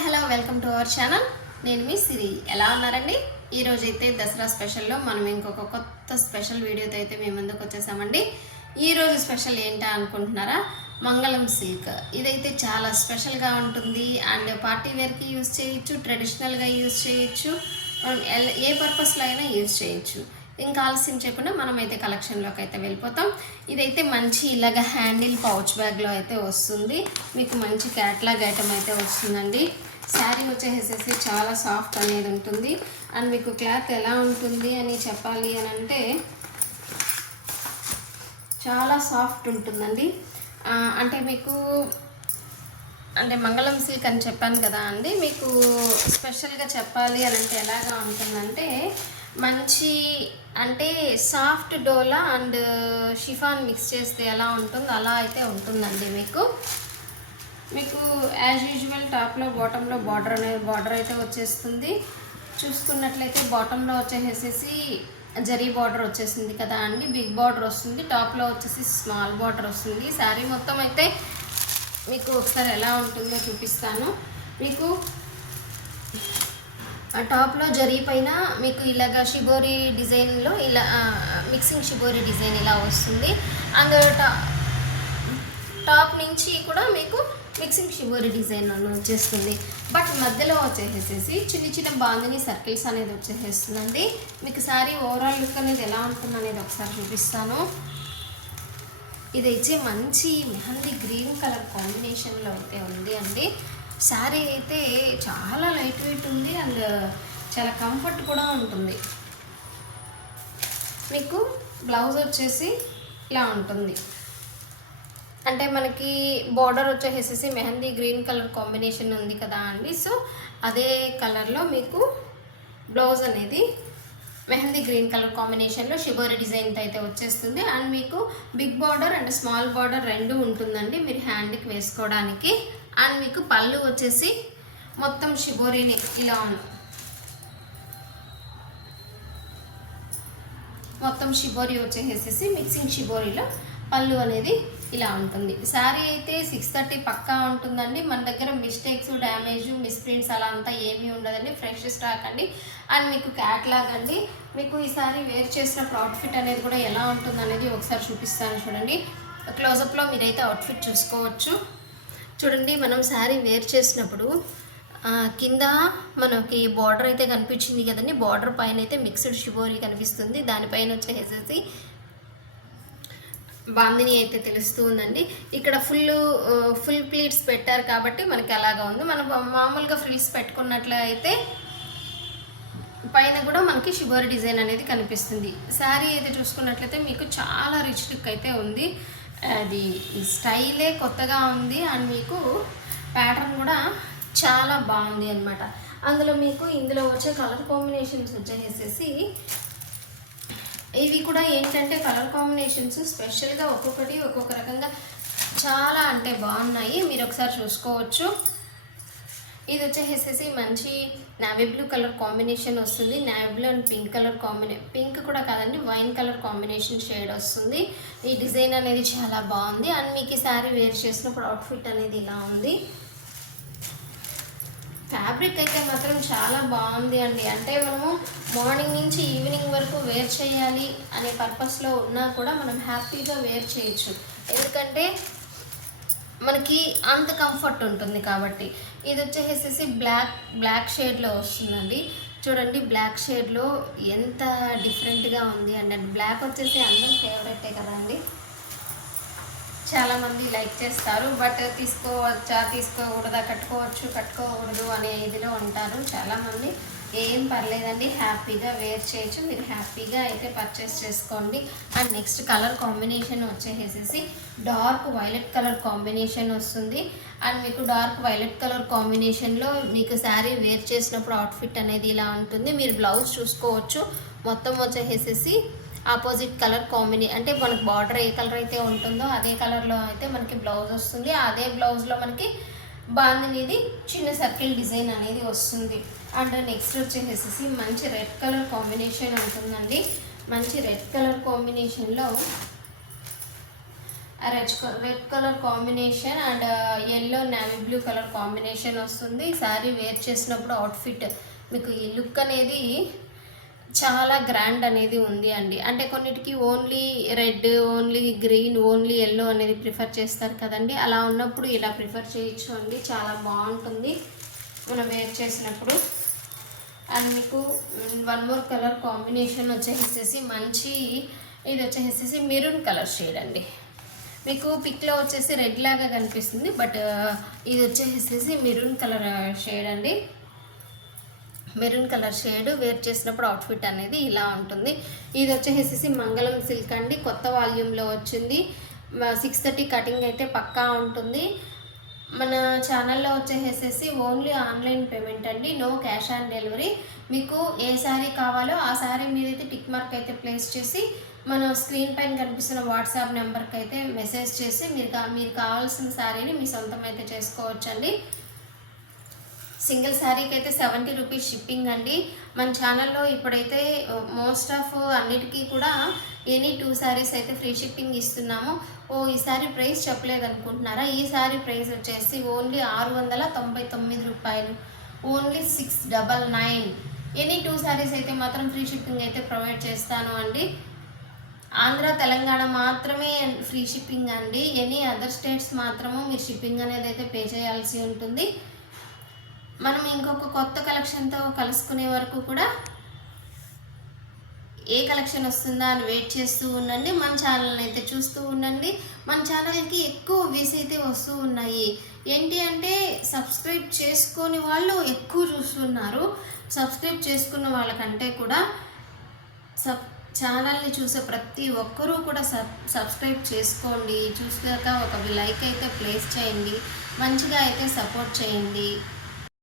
Hi hello welcome to our channel. నేను మీ సిరి. ఎలా ఉన్నారండి? ఈరోజు అయితే దసరా స్పెషల్లో మనం ఇంకొక కొత్త స్పెషల్ వీడియోతో అయితే మేము ముందుకు వచ్చేసామండి. ఈరోజు స్పెషల్ ఏంటా అనుకుంటున్నారా? మంగళం సిల్క్. ఇదైతే చాలా స్పెషల్గా ఉంటుంది అండ్ పార్టీ వేర్కి యూజ్ చేయొచ్చు, ట్రెడిషనల్గా యూజ్ చేయొచ్చు, మనం ఏ పర్పస్లో అయినా యూజ్ చేయొచ్చు. ఇంకా ఆలస్యం చేయకుండా మనమైతే కలెక్షన్లోకి అయితే వెళ్ళిపోతాం. ఇదైతే మంచి ఇలాగ హ్యాండిల్ పౌచ్ బ్యాగ్లో అయితే వస్తుంది. మీకు మంచి క్యాట్లాగ్ ఐటమ్ అయితే వస్తుందండి. శారీ వచ్చేసేసి చాలా సాఫ్ట్ అనేది ఉంటుంది. అండ్ మీకు క్లాత్ ఎలా ఉంటుంది అని చెప్పాలి అని అంటే చాలా సాఫ్ట్ ఉంటుందండి. అంటే మీకు అంటే మంగళం సిల్క్ అని చెప్పాను కదా అండి. మీకు స్పెషల్గా చెప్పాలి అని అంటే ఎలాగా ఉంటుందంటే మంచి అంటే soft dola and chiffon mix చేస్తే ఎలా ఉంటుందో అలా అయితే ఉంటుందండి. మీకు యాజ్ యూజువల్ టాప్లో బాటంలో బార్డర్ అయితే వచ్చేస్తుంది. చూసుకున్నట్లయితే బాటంలో వచ్చేసేసి జరీ బార్డర్ వచ్చేసింది కదా అండి. బిగ్ బార్డర్ వస్తుంది, టాప్లో వచ్చేసి స్మాల్ బార్డర్ వస్తుంది. శారీ మొత్తం అయితే మీకు ఒకసారి ఎలా ఉంటుందో చూపిస్తాను. మీకు టాప్లో జరీ పైన మీకు ఇలాగ షిబోరి డిజైన్లో ఇలా మిక్సింగ్ షిబోరి డిజైన్ ఇలా వస్తుంది. అండ్ టాప్ నుంచి కూడా మీకు మిక్సింగ్ షిబోరి డిజైన్ వచ్చేస్తుంది. బట్ మధ్యలో వచ్చేసేసి చిన్న చిన్న బాందిని సర్కిల్స్ అనేది వచ్చేసేస్తుందండి. మీకు శారీ ఓవరాల్ లుక్ అనేది ఎలా ఉంటుంది అనేది ఒకసారి చూపిస్తాను. ఇదైతే మంచి మెహందీ గ్రీన్ కలర్ కాంబినేషన్లో అయితే ఉంది అండి. శారీ అయితే చాలా లైట్ వెయిట్ ఉంది అండ్ చాలా కంఫర్ట్ కూడా ఉంటుంది. మీకు బ్లౌజ్ వచ్చేసి ఇలా ఉంటుంది. అంటే మనకి బార్డర్ వచ్చేసేసి మెహందీ గ్రీన్ కలర్ కాంబినేషన్ ఉంది కదా అండి. సో అదే కలర్లో మీకు బ్లౌజ్ అనేది మెహందీ గ్రీన్ కలర్ కాంబినేషన్లో షిబోరి డిజైన్తో అయితే వచ్చేస్తుంది. అండ్ మీకు big border and small border రెండు ఉంటుందండి మీరు హ్యాండ్కి వేసుకోవడానికి. అండ్ మీకు పళ్ళు వచ్చేసి మొత్తం షిబోరీని ఇలా మొత్తం షిబోరి వచ్చేసేసి మిక్సింగ్ షిబోరీలో పళ్ళు అనేది ఇలా ఉంటుంది. శారీ అయితే 630 పక్కా ఉంటుందండి. మన దగ్గర మిస్టేక్స్, డ్యామేజ్, మిస్ప్రింట్స్ అలా అంతా ఏమీ ఉండదండి. ఫ్రెష్ స్టాక్ అండి. అండ్ మీకు క్యాట్లాగ్ అండి. మీకు ఈ శారీ వేర్ చేసినప్పుడు అవుట్ఫిట్ అనేది కూడా ఎలా ఉంటుంది అనేది ఒకసారి చూపిస్తాను చూడండి. క్లోజప్లో మీరైతే అవుట్ఫిట్ చూసుకోవచ్చు. చూడండి, మనం శారీ వేర్ చేసినప్పుడు కింద మనకి బార్డర్ అయితే కనిపించింది కదండి. బార్డర్ పైన అయితే మిక్స్డ్ షిబోరి కనిపిస్తుంది. దానిపైన వచ్చేసేసి బాందిని అయితే తెలుస్తూ ఉందండి. ఇక్కడ ఫుల్ ప్లీట్స్ పెట్టారు కాబట్టి మనకి అలాగా ఉంది. మనం మామూలుగా ఫ్రిల్స్ పెట్టుకున్నట్లయితే పైన కూడా మనకి షిబోరి డిజైన్ అనేది కనిపిస్తుంది. శారీ అయితే చూసుకున్నట్లయితే మీకు చాలా రిచ్ లుక్ అయితే ఉంది. అది స్టైలే కొత్తగా ఉంది అండ్ మీకు ప్యాటర్న్ కూడా చాలా బాగుంది అనమాట. అందులో మీకు ఇందులో వచ్చే కలర్ కాంబినేషన్స్ వచ్చేసేసి ఇవి కూడా ఏంటంటే కలర్ కాంబినేషన్స్ స్పెషల్గా ఒక్కొక్కటి ఒక్కొక్క రకంగా చాలా అంటే బాగున్నాయి. మీరు ఒకసారి చూసుకోవచ్చు. ఇది వచ్చేసేసి మంచి నావీ బ్లూ కలర్ కాంబినేషన్ వస్తుంది. Navy blue and pink colour pink కూడా కాదండి, వైన్ కలర్ కాంబినేషన్ షేడ్ వస్తుంది. ఈ డిజైన్ అనేది చాలా బాగుంది. అండ్ మీకు ఈ శారీ వేర్ చేసినప్పుడు అవుట్ఫిట్ అనేది ఇలా ఉంది. ఫ్యాబ్రిక్ అయితే మాత్రం చాలా బాగుంది అండి. అంటే మనము మార్నింగ్ నుంచి ఈవినింగ్ వరకు వేర్ చేయాలి అనే పర్పస్లో ఉన్నా కూడా మనం హ్యాపీగా వేర్ చేయొచ్చు. ఎందుకంటే మనకి అంత కంఫర్ట్ ఉంటుంది కాబట్టి. ఇది వచ్చేసేసి బ్లాక్ షేడ్లో వస్తుందండి. చూడండి, బ్లాక్ షేడ్లో ఎంత డిఫరెంట్గా ఉంది అండి. బ్లాక్ వచ్చేసి అందరూ ఫేవరెటే కదా అండి. చాలామంది లైక్ చేస్తారు. బట్ తీసుకోవచ్చా, తీసుకోకూడదా, కట్టుకోకూడదు అనే ఇదిలో ఉంటారు చాలామంది. ఏం పర్లేదండి, హ్యాపీగా వేర్ చేయొచ్చు. మీరు హ్యాపీగా అయితే పర్చేస్ చేసుకోండి. అండ్ నెక్స్ట్ కలర్ కాంబినేషన్ వచ్చేసేసి డార్క్ వైలెట్ కలర్ కాంబినేషన్ వస్తుంది. అండ్ మీకు డార్క్ వైలెట్ కలర్ కాంబినేషన్లో మీకు శారీ వేర్ చేసినప్పుడు అవుట్ఫిట్ అనేది ఇలా ఉంటుంది. మీరు బ్లౌజ్ చూసుకోవచ్చు. మొత్తం వచ్చేసేసి ఆపోజిట్ కలర్ అంటే మనకు బార్డర్ ఏ కలర్ అయితే ఉంటుందో అదే కలర్లో అయితే మనకి బ్లౌజ్ వస్తుంది. అదే బ్లౌజ్లో మనకి బాందినిది చిన్న సర్కిల్ డిజైన్ అనేది వస్తుంది. అండ్ నెక్స్ట్ వచ్చేసేసి మంచి రెడ్ కలర్ కాంబినేషన్ ఉంటుందండి. మంచి రెడ్ కలర్ కాంబినేషన్లో red colour combination and yellow navy blue colour combination వస్తుంది. ఈ శారీ వేర్ చేసినప్పుడు అవుట్ఫిట్ మీకు ఈ లుక్ అనేది చాలా గ్రాండ్ అనేది ఉంది అండి. అంటే కొన్నిటికి only red, only green, only yellow అనేది ప్రిఫర్ చేస్తారు కదండి. అలా ఉన్నప్పుడు ఇలా ప్రిఫర్ చేయొచ్చు అండి. చాలా బాగుంటుంది మనం వేర్ చేసినప్పుడు. అండ్ మీకు వన్ మోర్ కలర్ కాంబినేషన్ వచ్చేసేసి మంచి, ఇది వచ్చేసేసి మెరూన్ కలర్ షేడ్ అండి. మీకు పిక్లో వచ్చేసి రెడ్ లాగా కనిపిస్తుంది, బట్ ఇది వచ్చేసేసి మెరూన్ కలర్ షేడ్ అండి. మెరూన్ కలర్ షేడ్ వేర్ చేసినప్పుడు అవుట్ఫిట్ అనేది ఇలా ఉంటుంది. ఇది వచ్చేసేసి మంగళం సిల్క్ అండి. కొత్త వాల్యూమ్లో వచ్చింది. 630 కటింగ్ అయితే పక్కా ఉంటుంది. మన ఛానల్లో వచ్చేసేసి ఓన్లీ ఆన్లైన్ పేమెంట్ అండి, నో క్యాష్ ఆన్ డెలివరీ. మీకు ఏ శారీ కావాలో ఆ శారీ మీదైతే టిక్ మార్క్ అయితే ప్లేస్ చేసి మన స్క్రీన్ పైన కనిపిస్తున్న వాట్సాప్ నెంబర్కి అయితే మెసేజ్ చేసి మీరు కావాల్సిన శారీని మీ సొంతం అయితే చేసుకోవచ్చండి. సింగిల్ శారీకి అయితే 70 రూపీస్ షిప్పింగ్ అండి. మన ఛానల్లో ఇప్పుడైతే మోస్ట్ ఆఫ్ అన్నిటికీ కూడా ఎనీ 2 శారీస్ అయితే ఫ్రీ షిప్పింగ్ ఇస్తున్నాము. ఈ శారీ ప్రైస్ చెప్పలేదు అనుకుంటున్నారా? ఈ శారీ ప్రైస్ వచ్చేసి ఓన్లీ 699 రూపాయలు, ఓన్లీ 699. ఎనీ 2 శారీస్ అయితే మాత్రం ఫ్రీ షిప్పింగ్ అయితే ప్రొవైడ్ చేస్తాను అండి. ఆంధ్ర, తెలంగాణ మాత్రమే ఫ్రీ షిప్పింగ్ అండి. ఎనీ అదర్ స్టేట్స్ మాత్రము మీరు షిప్పింగ్ అనేది అయితే పే చేయాల్సి ఉంటుంది. మనం ఇంకొక కొత్త కలెక్షన్తో కలుసుకునే వరకు కూడా ఏ కలెక్షన్ వస్తుందా అని వెయిట్ చేస్తూ ఉండండి. మన ఛానల్ని అయితే చూస్తూ ఉండండి. మన ఛానల్కి ఎక్కువ వ్యూస్ అయితే వస్తూ ఉన్నాయి. ఏంటి అంటే సబ్స్క్రైబ్ చేసుకొని వాళ్ళు ఎక్కువ చూస్తున్నారు. సబ్స్క్రైబ్ చేసుకున్న వాళ్ళకంటే కూడా ఛానల్ని చూసే ప్రతి ఒక్కరూ కూడా సబ్స్క్రైబ్ చేసుకోండి. చూసాక ఒక లైక్ అయితే ప్లేస్ చేయండి. మంచిగా అయితే సపోర్ట్ చేయండి.